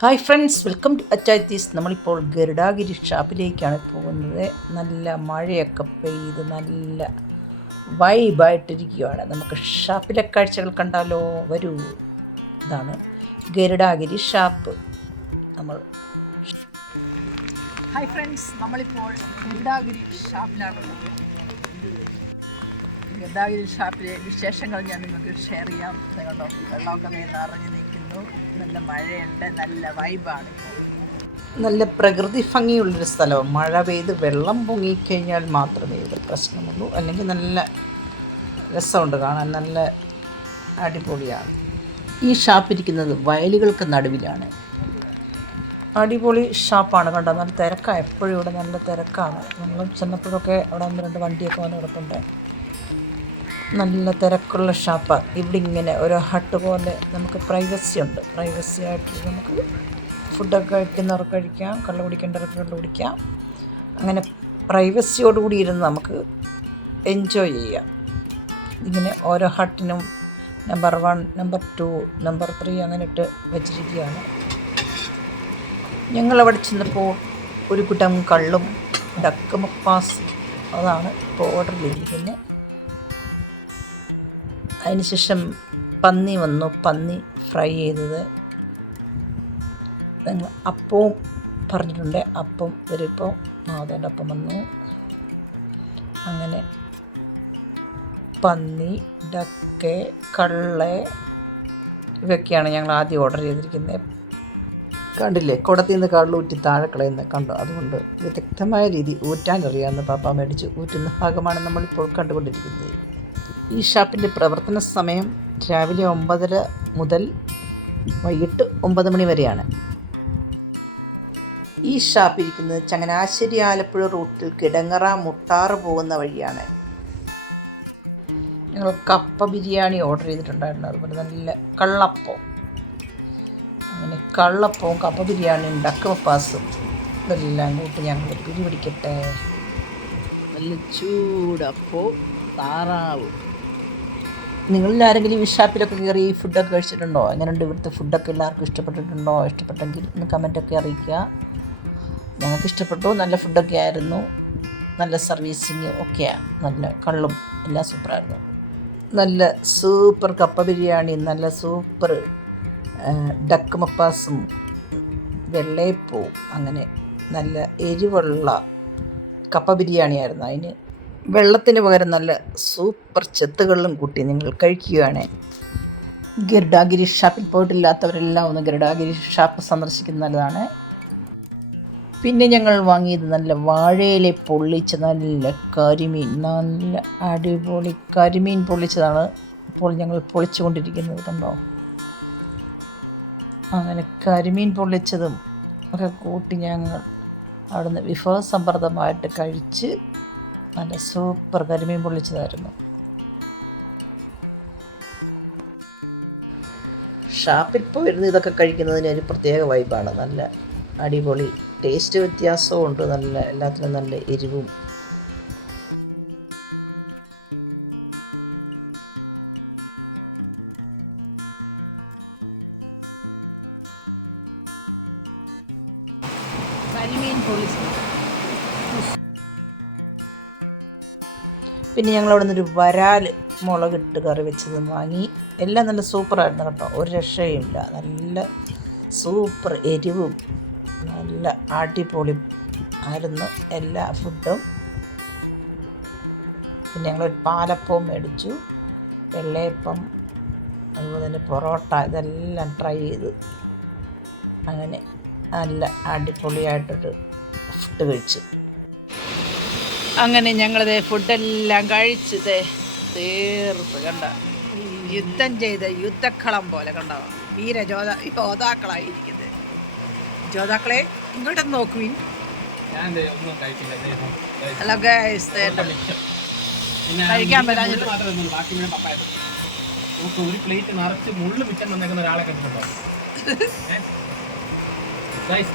Hi friends welcome to Achayatheez നമ്മളിപ്പോൾ ഗരുഡാഗിരി ഷാപ്പിലേക്കാണ് പോകുന്നത്. നല്ല മഴയൊക്കെ പെയ്ത് നല്ല വൈബായിട്ടിരിക്കുകയാണ് നമുക്ക് ഷാപ്പിലെ കാഴ്ചകൾ കണ്ടാലോ? വരൂ. ഇതാണ് ഗരുഡാഗിരി ഷാപ്പ്. നമ്മൾ ഹായ് ഫ്രണ്ട്സ് നമ്മളിപ്പോൾ ഗരുഡാഗിരി ഷാപ്പിലാണുള്ളത് ഗരുഡാഗിരി ഷാപ്പിലെ വിശേഷങ്ങൾ ഞാൻ നിങ്ങൾക്ക് ഷെയർ ചെയ്യാം. കണ്ടോ വെള്ളമൊക്കെ നിറഞ്ഞു നിൽക്കുന്നു. നല്ല മഴയുണ്ട്. നല്ല വൈബാണ് നല്ല പ്രകൃതി ഭംഗിയുള്ളൊരു സ്ഥലമാണ്. മഴ പെയ്ത് വെള്ളം പൊങ്ങിക്കഴിഞ്ഞാൽ മാത്രമേ ഇത് പ്രശ്നമുള്ളൂ. അല്ലെങ്കിൽ നല്ല രസമുണ്ട് കാണാൻ. നല്ല അടിപൊളിയാണ്. ഈ ഷാപ്പ് ഇരിക്കുന്നത് വയലുകൾക്ക് നടുവിലാണ്. അടിപൊളി ഷാപ്പാണ്. കണ്ടോ? നല്ല തിരക്കാണ് എപ്പോഴും ഇവിടെ നല്ല തിരക്കാണ്. നമ്മൾ ചെന്നപ്പോഴൊക്കെ അവിടെ ഒന്ന് രണ്ട് വണ്ടിയൊക്കെ വന്ന് കിടപ്പുണ്ട്. നല്ല തിരക്കുള്ള ഷാപ്പാണ് ഇവിടെ ഇങ്ങനെ ഓരോ ഹട്ട് പോലെ നമുക്ക് പ്രൈവസി ഉണ്ട്. പ്രൈവസി ആയിട്ട് നമുക്ക് ഫുഡൊക്കെ കഴിക്കുന്നവർക്ക് കഴിക്കാം കള്ളു കുടിക്കേണ്ടവർക്ക് കള്ളു കുടിക്കാം. അങ്ങനെ പ്രൈവസിയോടുകൂടി ഇരുന്ന് നമുക്ക് എൻജോയ് ചെയ്യാം. ഇങ്ങനെ ഓരോ ഹട്ടിനും number one number two number three അങ്ങനെ ഇട്ട് വെച്ചിരിക്കുകയാണ്. ഞങ്ങളവിടെ ചെന്നപ്പോൾ ഒരു കുട്ടം കള്ളും ഡക്ക് മപ്പാസ് അതാണ് ഇപ്പോൾ ഓർഡർ ചെയ്തിരിക്കുന്നത്. അതിനുശേഷം പന്നി വന്നു. പന്നി ഫ്രൈ ചെയ്തത് ഞങ്ങൾ അപ്പവും പറഞ്ഞിട്ടുണ്ട്. അപ്പം വരിപ്പോൾ മാതേന്റെ അപ്പം വന്നു. അങ്ങനെ പന്നി ഡക്ക് കള്ള ഇവയൊക്കെയാണ് ഞങ്ങൾ ആദ്യം ഓർഡർ ചെയ്തിരിക്കുന്നത്. കണ്ടില്ലേ? കുടത്തിൽ നിന്ന് കള്ളൂറ്റി താഴെ കളയുന്നത് കണ്ടോ? അതുകൊണ്ട് വിദഗ്ധമായ രീതി ഊറ്റാനറിയാമെന്ന് പാപ്പ മേടിച്ച് ഊറ്റുന്ന ഭാഗമാണ് നമ്മളിപ്പോൾ കണ്ടുകൊണ്ടിരിക്കുന്നത്. ഈ ഷാപ്പിന്റെ പ്രവർത്തന സമയം രാവിലെ ഒമ്പതര മുതൽ വൈകിട്ട് ഒമ്പത് മണി വരെയാണ്. ഈ ഷാപ്പ് ഇരിക്കുന്നത് ചങ്ങനാശ്ശേരി ആലപ്പുഴ റൂട്ടിൽ കിടങ്ങറ മുട്ടാറ് പോകുന്ന വഴിയാണ്. ഞങ്ങൾ കപ്പ ബിരിയാണി ഓർഡർ ചെയ്തിട്ടുണ്ടായിരുന്നു. അതുപോലെ നല്ല കള്ളപ്പം. അങ്ങനെ കള്ളപ്പവും കപ്പ ബിരിയാണിയും ഡക്കമപ്പാസും ഇതെല്ലാം കൂട്ടി ഞങ്ങൾ പിടി പിടിക്കട്ടെ നല്ല ചൂടപ്പവും താറാവും. നിങ്ങളിൽ ആരെങ്കിലും ഈ ഷാപ്പിലൊക്കെ കയറി ഈ ഫുഡൊക്കെ കഴിച്ചിട്ടുണ്ടോ? എങ്ങനെയുണ്ട് ഇവിടുത്തെ ഫുഡൊക്കെ? എല്ലാവർക്കും ഇഷ്ടപ്പെട്ടിട്ടുണ്ടോ? ഇഷ്ടപ്പെട്ടെങ്കിൽ ഒന്ന് കമന്റൊക്കെ അറിയിക്കുക. ഞങ്ങൾക്ക് ഇഷ്ടപ്പെട്ടു. നല്ല ഫുഡൊക്കെ ആയിരുന്നു. നല്ല സർവീസിങ് ഒക്കെയാണ് നല്ല കള്ളും എല്ലാം സൂപ്പറായിരുന്നു. നല്ല സൂപ്പർ കപ്പ ബിരിയാണി നല്ല സൂപ്പർ ഡക്ക് മപ്പാസും വെള്ളയപ്പവും അങ്ങനെ നല്ല എരിവുള്ള കപ്പ ബിരിയാണിയായിരുന്നു. അതിന് വെള്ളത്തിന് നല്ല സൂപ്പർ ചെത്തുകളിലും കൂട്ടി നിങ്ങൾ കഴിക്കുകയാണ്. ഗരുഡാഗിരി ഷാപ്പിൽ പോയിട്ടില്ലാത്തവരെല്ലാം ഒന്ന് ഗരുഡാഗിരി ഷാപ്പ് സന്ദർശിക്കുന്നത് നല്ലതാണ്. പിന്നെ ഞങ്ങൾ വാങ്ങിയത് നല്ല വാഴയിലെ പൊള്ളിച്ച നല്ല കരിമീൻ നല്ല അടിപൊളി കരിമീൻ പൊള്ളിച്ചതാണ് ഇപ്പോൾ ഞങ്ങൾ പൊളിച്ചുകൊണ്ടിരിക്കുന്നത് കണ്ടോ? അങ്ങനെ കരിമീൻ പൊള്ളിച്ചതും ഒക്കെ കൂട്ടി ഞങ്ങൾ അവിടുന്ന് വിഭവസമൃദ്ധമായിട്ട് കഴിച്ച് നല്ല സൂപ്പർ കരിമീൻ പൊള്ളിച്ചതായിരുന്നു. ഷാപ്പിൽ പോയിരുന്ന് ഇതൊക്കെ കഴിക്കുന്നതിന് ഒരു പ്രത്യേക വൈബാണ്. നല്ല അടിപൊളി ടേസ്റ്റ് വ്യത്യാസവും ഉണ്ട്. നല്ല എല്ലാത്തിനും നല്ല എരിവും. കരിമീൻ പൊള്ളിച്ചത്. പിന്നെ ഞങ്ങൾ അവിടെ നിന്നൊരു വരാൽ മുളകിട്ട് കറി വെച്ചതും വാങ്ങി. എല്ലാം നല്ല സൂപ്പറായിരുന്നു കേട്ടോ. ഒരു രക്ഷയുമില്ല. നല്ല സൂപ്പർ എരിവും നല്ല അടിപൊളി ആയിരുന്നു എല്ലാ ഫുഡും. പിന്നെ ഞങ്ങൾ പാലപ്പവും മേടിച്ചു. വെള്ളയപ്പം അതുപോലെ തന്നെ പൊറോട്ട ഇതെല്ലാം ട്രൈ ചെയ്ത്. അങ്ങനെ നല്ല അടിപൊളിയായിട്ടൊരു ഫുഡ് കഴിച്ചു. അങ്ങനെ ഞങ്ങളത് ഫുഡെല്ലാം കഴിച്ചത് തീർത്ത് കണ്ട. യുദ്ധം ചെയ്ത യുദ്ധക്കളം പോലെ കണ്ടോ. വീരജോധ യോദ്ധാക്കളായിരിക്കുന്നത്. ജോതാക്കളെ ഇങ്ങോട്ട് നോക്കുവിൻ ഹലോ ഗൈസ് കഴിക്കാൻ പറ്റാഞ്ഞിട്ട്. ഒരു പ്ലേറ്റ് നിറച്ച് മുള്ളു മിച്ചം വന്നേക്കുന്ന ഒരാളെ കണ്ടിട്ടുണ്ടോ?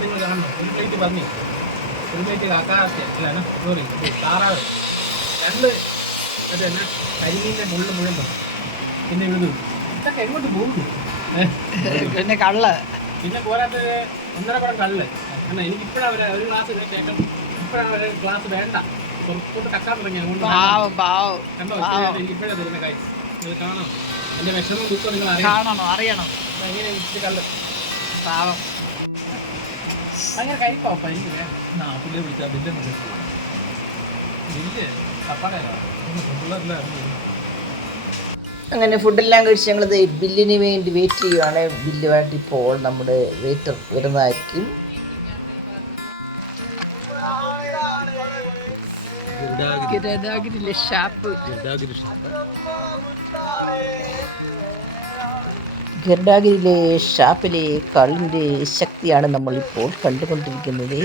നിങ്ങൾ കാണണം ഒരു പ്ലേറ്റ് പറഞ്ഞു. പ്ലേറ്റ് കാക്കാത്തി അല്ല സോറി താറാവ്. രണ്ട് മറ്റേ എന്നാ കരിമീന്റെ മുള്ളു മുഴുവൻ തന്നു പിന്നെ ഇത് ഇതൊക്കെ എങ്ങോട്ട് പോകുന്നു? പിന്നെ കള്ള്. പിന്നെ പോരാത്ത ഒന്നര പടം കള്ള്. എന്നാ എനിക്ക് അവരെ ഒരു ക്ലാസ് കേൾക്കാം ഇപ്പോഴാണ് ഒരു ക്ലാസ് വേണ്ട. പുറത്തോട്ട് കക്കാൻ തുടങ്ങി. അതുകൊണ്ട് കണ്ടോ? തരുന്ന കാര്യം ഇത് കാണാം എന്റെ വിഷമം ദുഃഖം നിങ്ങൾ അറിയണം. കാണണോ? അറിയണം. എങ്ങനെയാണ് എങ്ങനെ കള്ള്. പാവം. ഭയങ്കര എനിക്ക് വേണം ആ പുള്ളിയെ വിളിച്ചാൽ ബില്ല് ബില്ല് തപ്പാനല്ലോ പിള്ളേരില്ല അങ്ങനെ ഫുഡെല്ലാം കഴിച്ച് ഞങ്ങൾ ബില്ലിന് വേണ്ടി വെയിറ്റ് ചെയ്യുവാണ്. ബില്ല് വേണ്ടി ഇപ്പോൾ നമ്മുടെ വെയിറ്റർ വരുന്നതായിരിക്കും. ഗിരദാഗിരിലെ ഷാപ്പ്. ഗർഡാഗിരിയിലെ ഷാപ്പിലെ കള്ളിന്റെ ശക്തിയാണ് നമ്മളിപ്പോൾ കണ്ടുകൊണ്ടിരിക്കുന്നത്.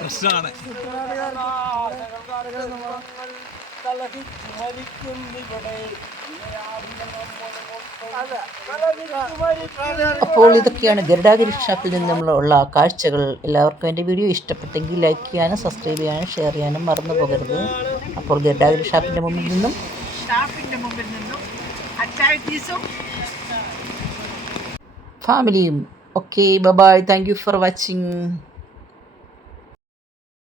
പ്രശ്നമാണ്. അപ്പോൾ ഇതൊക്കെയാണ് ഗരുഡാഗിരി ഷാപ്പിൽ നിന്നുള്ള കാഴ്ചകൾ. എല്ലാവർക്കും എന്റെ വീഡിയോ ഇഷ്ടപ്പെട്ടെങ്കിൽ ലൈക്ക് ചെയ്യാനും സബ്സ്ക്രൈബ് ചെയ്യാനും ഷെയർ ചെയ്യാനും മറന്നു പോകരുത്. അപ്പോൾ ഗരുഡാഗിരി ഷാപ്പിന്റെ മുമ്പിൽ നിന്നും മുമ്പിൽ നിന്നും അച്ചായത്തീസും ഫാമിലിയും. Okay bye bye thank you for watching